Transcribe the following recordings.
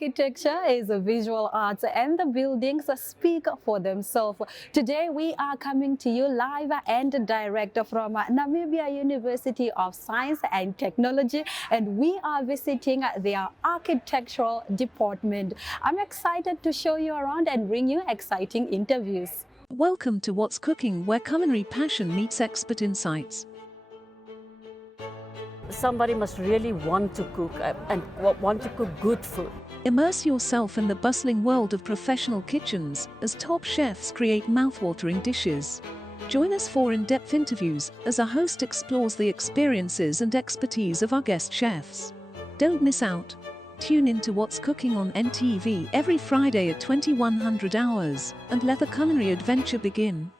architecture is a visual art and the buildings speak for themselves. Today we are coming to you live and direct from Namibia University of Science and Technology, and we are visiting their architectural department. I'm excited to show you around and bring you exciting interviews. Welcome to What's Cooking, where culinary passion meets expert insights. Somebody must really want to cook and want to cook good food. Immerse yourself in the bustling world of professional kitchens as top chefs create mouthwatering dishes. Join us for in-depth interviews as our host explores the experiences and expertise of our guest chefs. Don't miss out. Tune in to What's Cooking on NTV every Friday at 2100 hours and let the culinary adventure begin.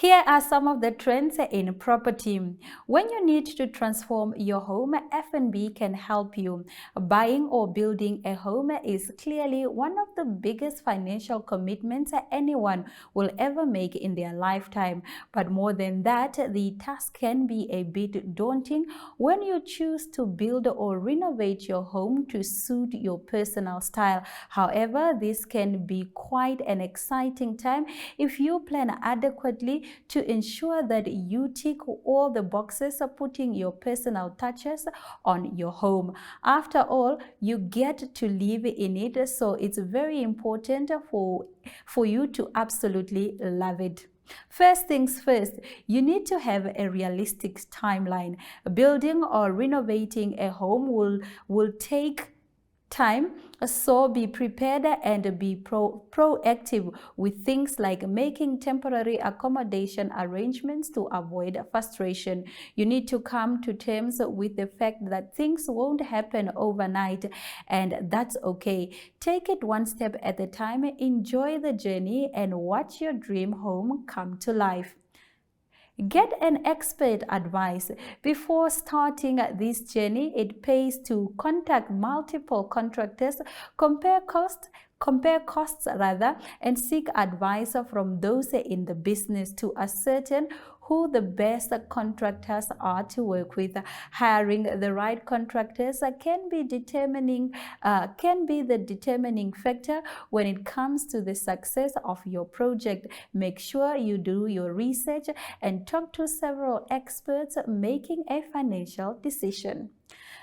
Here are some of the trends in property. When you need to transform your home, F&B can help you. Buying or building a home is clearly one of the biggest financial commitments anyone will ever make in their lifetime. But more than that, the task can be a bit daunting when you choose to build or renovate your home to suit your personal style. However, this can be quite an exciting time if you plan adequately to ensure that you tick all the boxes of putting your personal touches on your home. After all, you get to live in it, so it's very important for you to absolutely love it. First things first, you need to have a realistic timeline. Building or renovating a home will take time, so be prepared and be proactive with things like making temporary accommodation arrangements to avoid frustration. You need to come to terms with the fact that things won't happen overnight, and that's okay. Take it one step at a time, enjoy the journey, and watch your dream home come to life. Get an expert advice. Before starting this journey, it pays to contact multiple contractors, compare costs and seek advice from those in the business to ascertain who the best contractors are to work with. Hiring the right contractors can be the determining factor when it comes to the success of your project. Make sure you do your research and talk to several experts making a financial decision.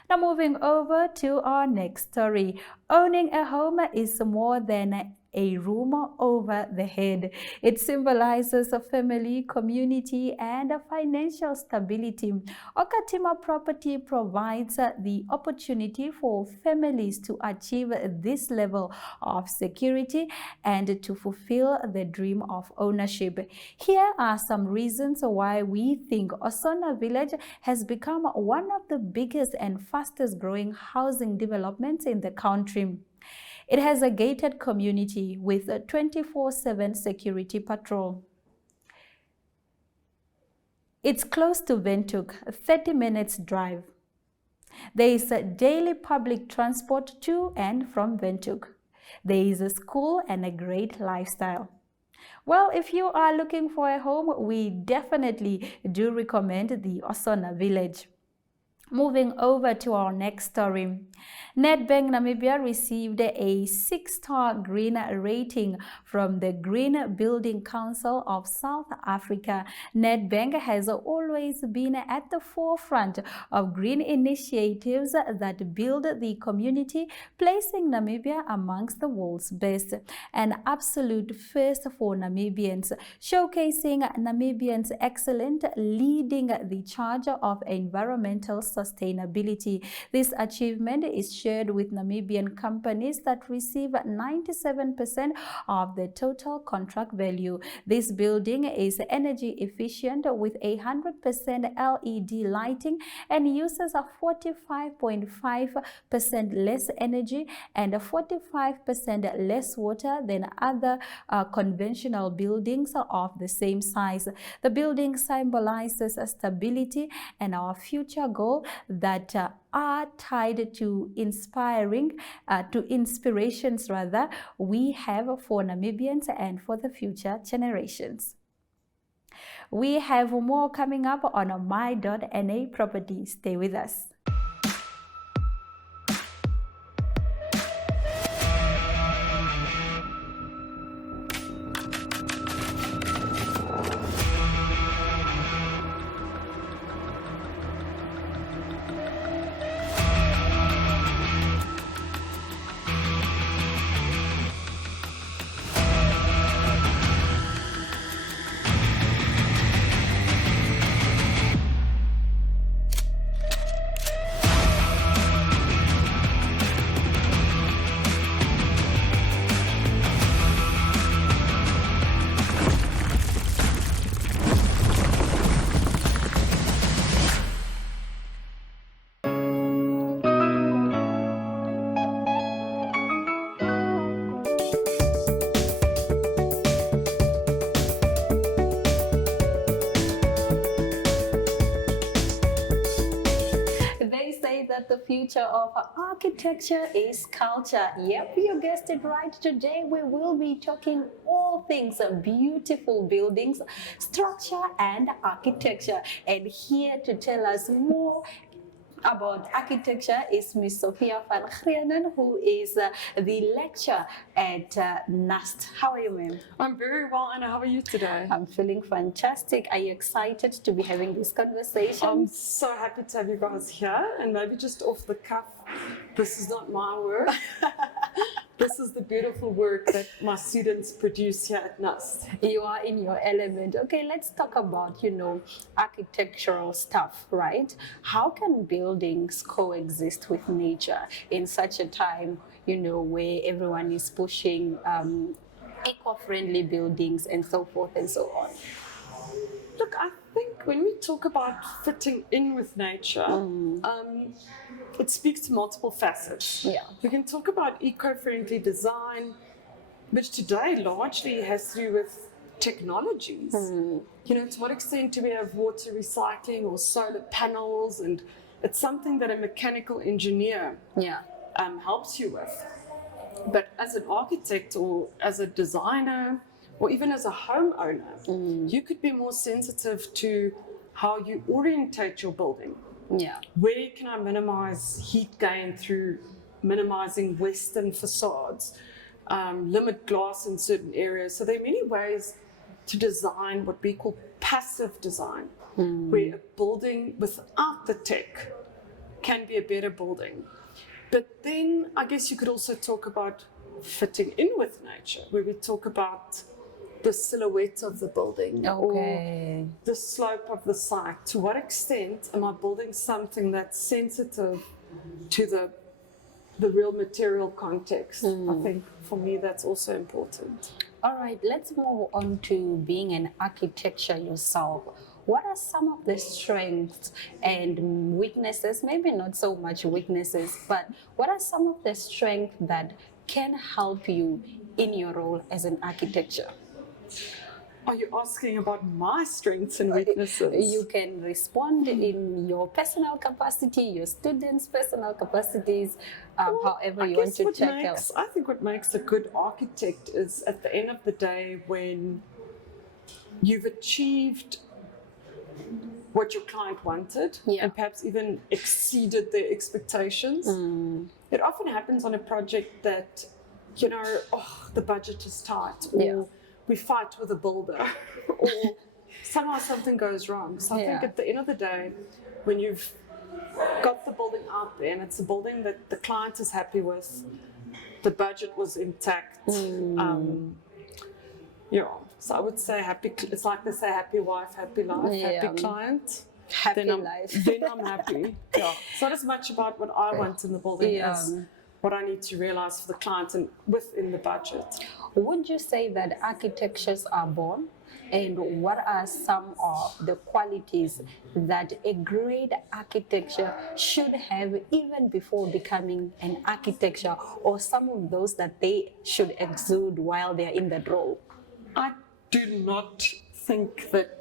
Now moving over to our next story. Owning a home is more than a room over the head. It symbolizes a family, community, and financial stability. Okatima Property provides the opportunity for families to achieve this level of security and to fulfill the dream of ownership. Here are some reasons why we think Osona Village has become one of the biggest and fastest growing housing developments in the country. It has a gated community with a 24/7 security patrol. It's close to Windhoek, a 30 minutes drive. There is a daily public transport to and from Windhoek. There is a school and a great lifestyle. Well, if you are looking for a home, we definitely do recommend the Osona Village. Moving over to our next story. Nedbank Namibia received a 6-star green rating from the Green Building Council of South Africa. Nedbank has always been at the forefront of green initiatives that build the community, placing Namibia amongst the world's best. An absolute first for Namibians, showcasing Namibians' excellence leading the charge of environmental sustainability. This achievement is shared with Namibian companies that receive 97% of the total contract value. This building is energy efficient with 100% LED lighting and uses 45.5% less energy and 45% less water than other conventional buildings of the same size. The building symbolizes stability, and our future goal that are tied to inspirations rather, we have for Namibians and for the future generations. We have more coming up on my.na property. Stay with us. That the future of architecture is culture. Yep, you guessed it right. Today we will be talking all things beautiful buildings, structure and architecture. And here to tell us more about architecture is Ms. Sophia van Grienen, who is the lecturer at NAST. How are you, ma'am? I'm very well, Anna. How are you today? I'm feeling fantastic. Are you excited to be having this conversation? I'm so happy to have you guys here. And maybe just off the cuff, this is not my work. This is the beautiful work that my students produce here at NAST. You are in your element. Okay, let's talk about, architectural stuff, right? How can buildings coexist with nature in such a time, where everyone is pushing eco-friendly buildings and so forth and so on? Look, I think when we talk about fitting in with nature, it speaks to multiple facets. Yeah. We can talk about eco-friendly design, which today largely has to do with technologies. To what extent do we have water recycling or solar panels? And it's something that a mechanical engineer helps you with. But as an architect or as a designer, or even as a homeowner, you could be more sensitive to how you orientate your building. Yeah. Where can I minimize heat gain through minimizing western facades, limit glass in certain areas? So there are many ways to design what we call passive design, where a building without the tech can be a better building. But then I guess you could also talk about fitting in with nature, where we talk about the silhouette of the building or the slope of the site. To what extent am I building something that's sensitive to the real material context? I think for me that's also important. All right, let's move on to being an architecture yourself. What are some of the strengths and weaknesses, maybe not so much weaknesses, but what are some of the strengths that can help you in your role as an architecture? Are you asking about my strengths and weaknesses? You can respond in your personal capacity, your students' personal capacities, however you want to check out. I think what makes a good architect is at the end of the day when you've achieved what your client wanted and perhaps even exceeded their expectations. It often happens on a project that, the budget is tight or we fight with a builder or somehow something goes wrong. So I think at the end of the day, when you've got the building out there and it's a building that the client is happy with, the budget was intact. So I would say it's like they say happy wife, happy life, happy client. Happy life. Then I'm happy. It's not as much about what I want in the building as what I need to realize for the client and within the budget. Would you say that architectures are born? And what are some of the qualities that a great architecture should have even before becoming an architecture, or some of those that they should exude while they're in that role? I do not think that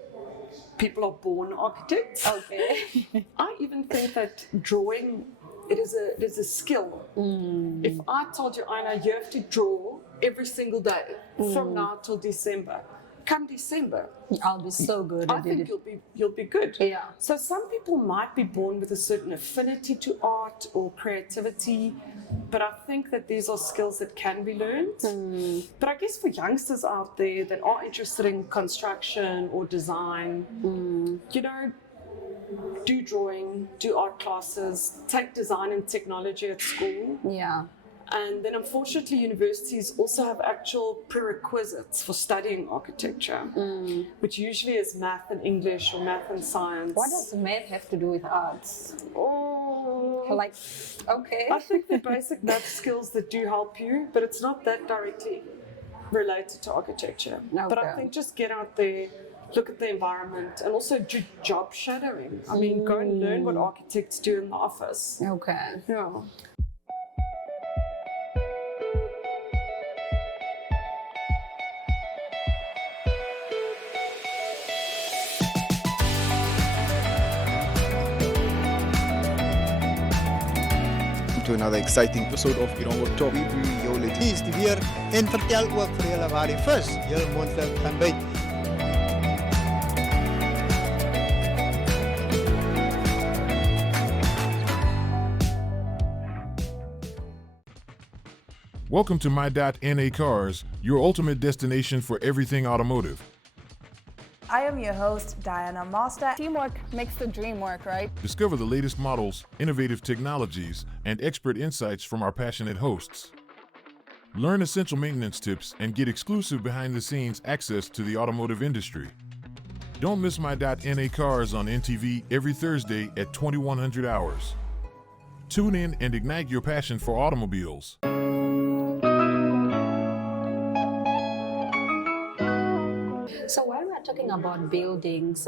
people are born architects. Okay. I even think that drawing, it is a skill. If I told you, Aina, you have to draw every single day from now till December, come December, I'll be so good I at think it. you'll be good. Yeah. So some people might be born with a certain affinity to art or creativity, but I think that these are skills that can be learned. But I guess for youngsters out there that are interested in construction or design, you know, do drawing, do art classes, take design and technology at school. Yeah. And then unfortunately universities also have actual prerequisites for studying architecture, which usually is math and English or math and science. What does math have to do with arts? Oh, Like, okay. I think the basic math skills that do help you, but it's not that directly related to architecture. But I Okay. think just get out there, look at the environment, and also do job shadowing. I mean, go and learn what architects do in the office. Okay. Yeah. To another exciting episode of Oneuptwo. Jou let hier is die weer en vertel ook vir julle waar die vis julle moontlik gaan byt. Welcome to My.NA Cars, your ultimate destination for everything automotive. I am your host, Diana Master. Teamwork makes the dream work, right? Discover the latest models, innovative technologies, and expert insights from our passionate hosts. Learn essential maintenance tips and get exclusive behind-the-scenes access to the automotive industry. Don't miss My.NA Cars on NTV every Thursday at 2100 hours. Tune in and ignite your passion for automobiles. So while we're talking about buildings,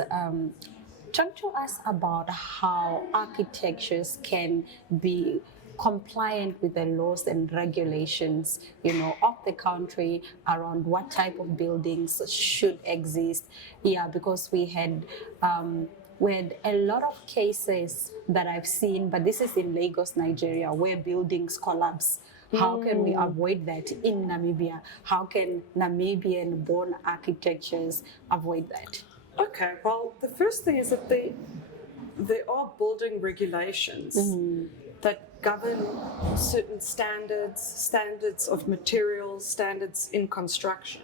talk to us about how architectures can be compliant with the laws and regulations, you know, of the country around what type of buildings should exist. Yeah, because we had a lot of cases that I've seen, but this is in Lagos, Nigeria, where buildings collapse. How can we avoid that in Namibia? How can Namibian-born architectures avoid that? Okay, well, the first thing is that there are building regulations that govern certain standards of materials, standards in construction.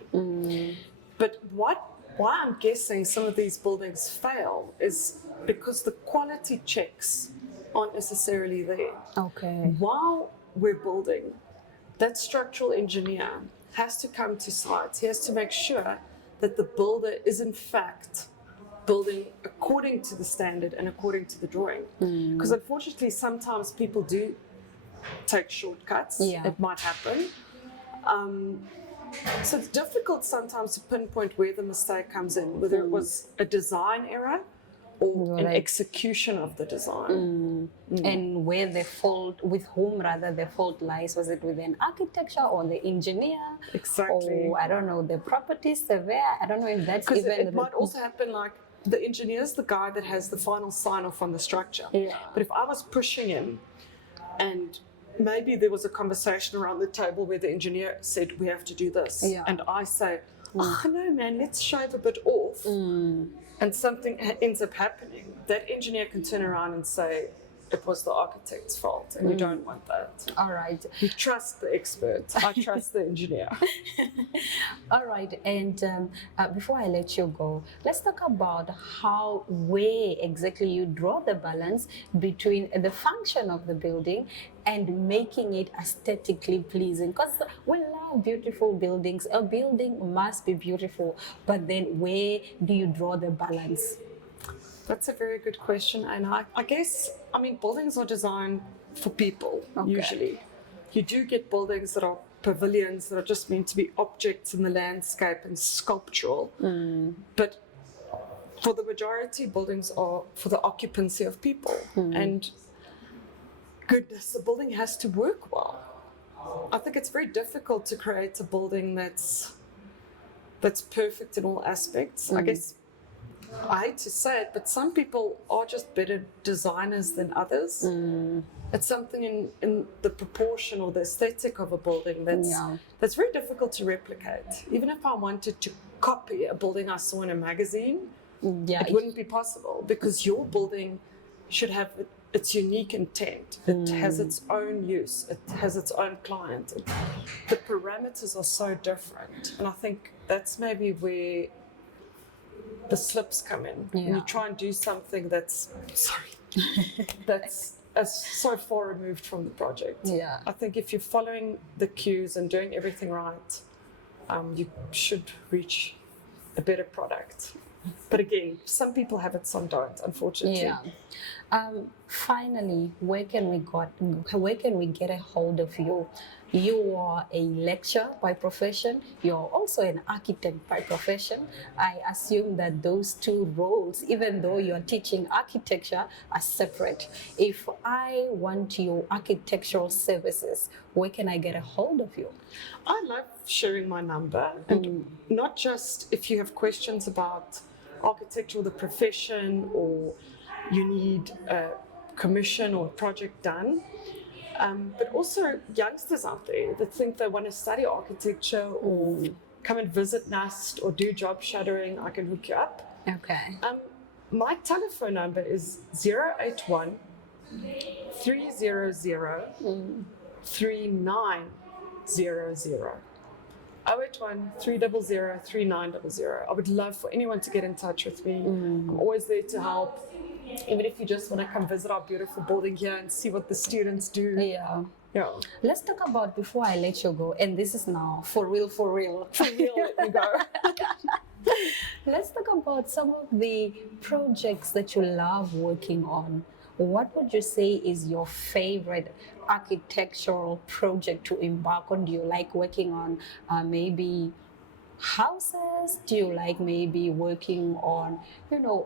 But why I'm guessing some of these buildings fail is because the quality checks aren't necessarily there. Okay. While we're building, that structural engineer has to come to site. He has to make sure that the builder is in fact building according to the standard and according to the drawing. Because unfortunately, sometimes people do take shortcuts. Yeah. It might happen. So it's difficult sometimes to pinpoint where the mistake comes in, whether it was a design error or an Right. execution of the design. And where the fault, with whom rather the fault lies, was it with an architecture or the engineer? Exactly. Or I don't know, the property surveyor? I don't know if that's Because even it might also happen like the engineer's the guy that has the final sign off on the structure. Yeah. But if I was pushing him and maybe there was a conversation around the table where the engineer said, we have to do this. Yeah. And I say, oh no, man, let's shave a bit off. And something ends up happening. That engineer can turn around and say, it was the architect's fault. And we don't want that. All right. We trust the expert. I trust the engineer. All right, and before I let you go, let's talk about where exactly you draw the balance between the function of the building and making it aesthetically pleasing. Because we love beautiful buildings. A building must be beautiful, but then where do you draw the balance? That's a very good question, and I guess, I mean, buildings are designed for people, usually. You do get buildings that are pavilions that are just meant to be objects in the landscape and sculptural, but for the majority, buildings are for the occupancy of people, and goodness, the building has to work well. I think it's very difficult to create a building that's perfect in all aspects. I guess I hate to say it, but some people are just better designers than others. It's something in the proportion or the aesthetic of a building that's very difficult to replicate. Even if I wanted to copy a building I saw in a magazine, it wouldn't be possible, because your building should have its unique intent. It has its own use. It has its own client. The parameters are so different. And I think that's maybe where the slips come in. When you try and do something that's so far removed from the project. I think if you're following the cues and doing everything right, you should reach a better product. But again, some people have it, some don't, unfortunately. Finally, where can we get a hold of you? You are a lecturer by profession. You're also an architect by profession. I assume that those two roles, even though you're teaching architecture, are separate. If I want your architectural services, where can I get a hold of you? I love sharing my number, and not just if you have questions about architecture or the profession, or you need a commission or a project done, but also youngsters out there that think they want to study architecture or come and visit NUST or do job shadowing. I can hook you up. Okay. My telephone number is 081 300 3900. 081 300 3900. I would love for anyone to get in touch with me. I'm always there to help. Even if you just want to come visit our beautiful building here and see what the students do. Let's talk about, before I let you go, and this is now for real, let me go. Let's talk about some of the projects that you love working on. What would you say is your favorite architectural project to embark on? Do you like working on maybe houses? Do you like maybe working on,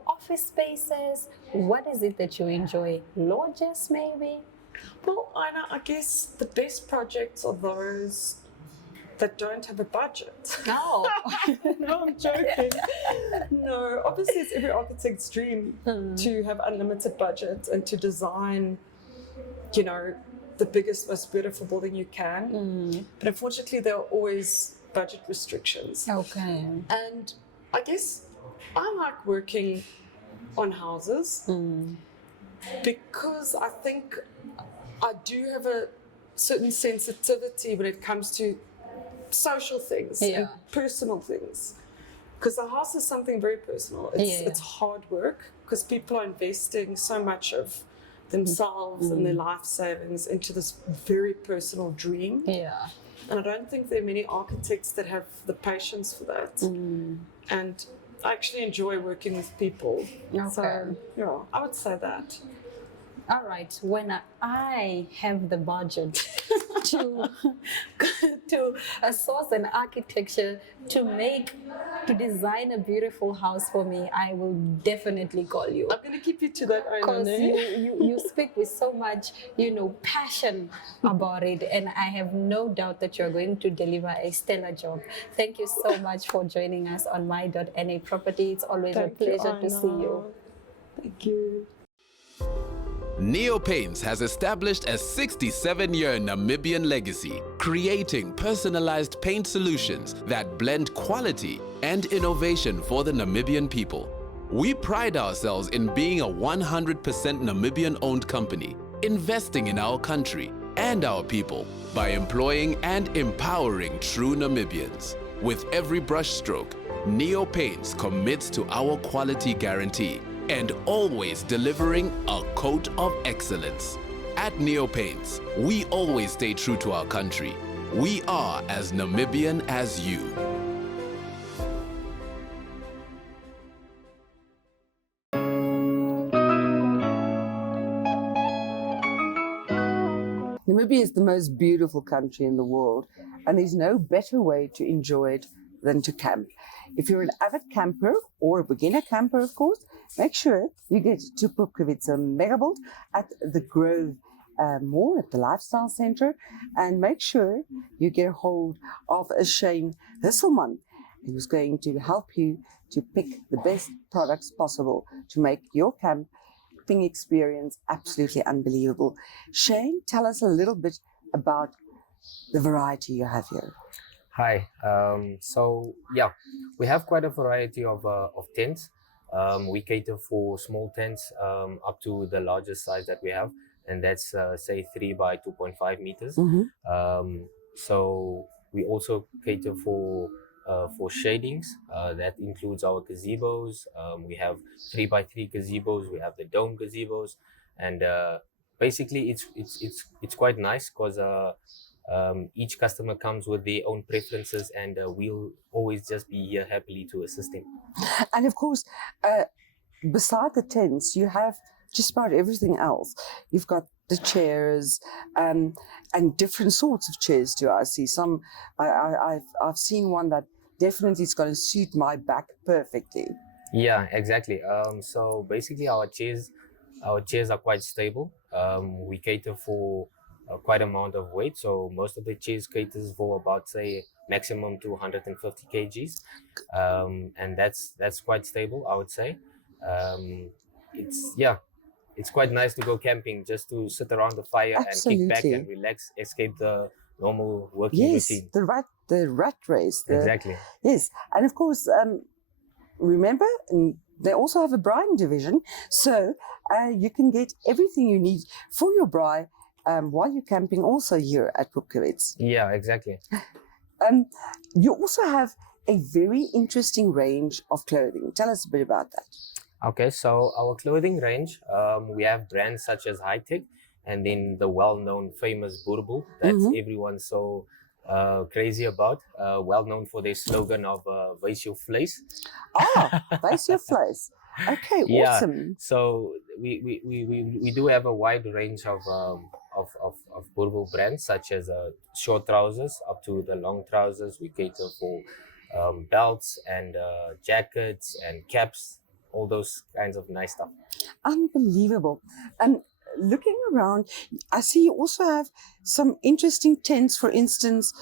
office spaces? What is it that you enjoy? Lodges, maybe? Well, I guess the best projects are those that don't have a budget. No. No, I'm joking. No, obviously it's every architect's dream to have unlimited budget and to design, the biggest, most beautiful building you can. But unfortunately, there are always budget restrictions. Okay. And I guess I like working on houses because I think I do have a certain sensitivity when it comes to social things and personal things. Because the house is something very personal. It's hard work because people are investing so much of themselves and their life savings into this very personal dream. And I don't think there are many architects that have the patience for that. And I actually enjoy working with people. So, I would say that. All right. When I have the budget to source an architecture to design a beautiful house for me, I will definitely call you. I'm going to keep you to that because you speak with so much, passion about it, and I have no doubt that you're going to deliver a stellar job. Thank you so much for joining us on My.NA Property. It's always a pleasure to see you. Thank you. Neopaints has established a 67-year Namibian legacy, creating personalized paint solutions that blend quality and innovation for the Namibian people. We pride ourselves in being a 100% Namibian-owned company, investing in our country and our people by employing and empowering true Namibians. With every brushstroke, Neopaints commits to our quality guarantee and always delivering a coat of excellence. At Neopaints, we always stay true to our country. We are as Namibian as you. Namibia is the most beautiful country in the world, and there's no better way to enjoy it than to camp. If you're an avid camper or a beginner camper, of course, make sure you get to Pupkewitz Megabolt at the Grove Mall at the Lifestyle Center, and make sure you get a hold of Shane Hisselman, who's going to help you to pick the best products possible to make your camping experience absolutely unbelievable. Shane, tell us a little bit about the variety you have here. Hi. So yeah, we have quite a variety of tents. We cater for small tents up to the largest size that we have, and that's say 3 by 2.5 meters. So we also cater for shadings. That includes our gazebos. We have 3 by 3 gazebos. We have the dome gazebos, and basically it's quite nice because each customer comes with their own preferences, and we'll always just be here happily to assist them. And of course, beside the tents, you have just about everything else. You've got the chairs and different sorts of chairs too. I see some. I've seen one that definitely is going to suit my back perfectly. Yeah, exactly. So basically, our chairs are quite stable. We cater for quite amount of weight, so most of the chairs caters for about say maximum to 150 kgs, and that's quite stable, I would say. It's quite nice to go camping, just to sit around the fire Absolutely. and kick back and relax, escape the normal working routine. the rat race. Exactly. Yes, and of course, remember, they also have a brine division, so you can get everything you need for your braai while you're camping also here at Oneuptwo. Yeah, exactly. You also have a very interesting range of clothing. Tell us a bit about that. Okay, so our clothing range, we have brands such as High Tech, and then the well-known famous Boerboel that everyone's so crazy about, well-known for their slogan of "Wys jou vleis." Ah, wys jou vleis. Okay, awesome. Yeah, so we do have a wide range of Boerboel brands, such as short trousers up to the long trousers. We cater for belts and jackets and caps, all those kinds of nice stuff. Unbelievable. And looking around, I see you also have some interesting tents. For instance,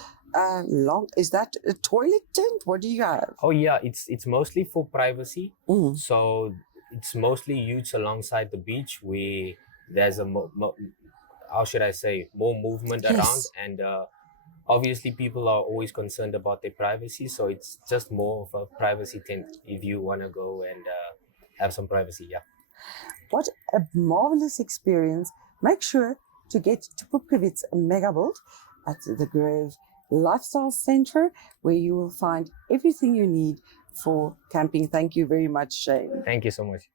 is that a toilet tent? What do you have? Oh yeah, it's mostly for privacy. So it's mostly used alongside the beach where there's a how should I say, more movement around, and obviously people are always concerned about their privacy, so it's just more of a privacy tent if you want to go and have some privacy. Yeah. What a marvelous experience. Make sure to get to Oneuptwo Megabuild at the Grove Lifestyle Center, where you will find everything you need for camping. Thank you very much, Shane. Thank you so much.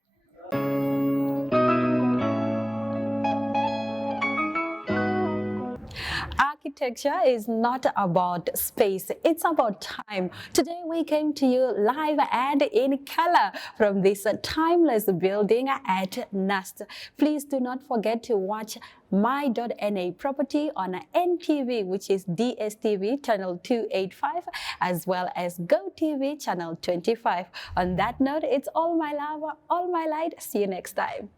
Architecture is not about space, it's about time. Today we came to you live and in color from this timeless building at Nest. Please do not forget to watch My.NA Property on NTV, which is DSTV channel 285, as well as GoTV channel 25. On that note, it's all my love, all my light. See you next time.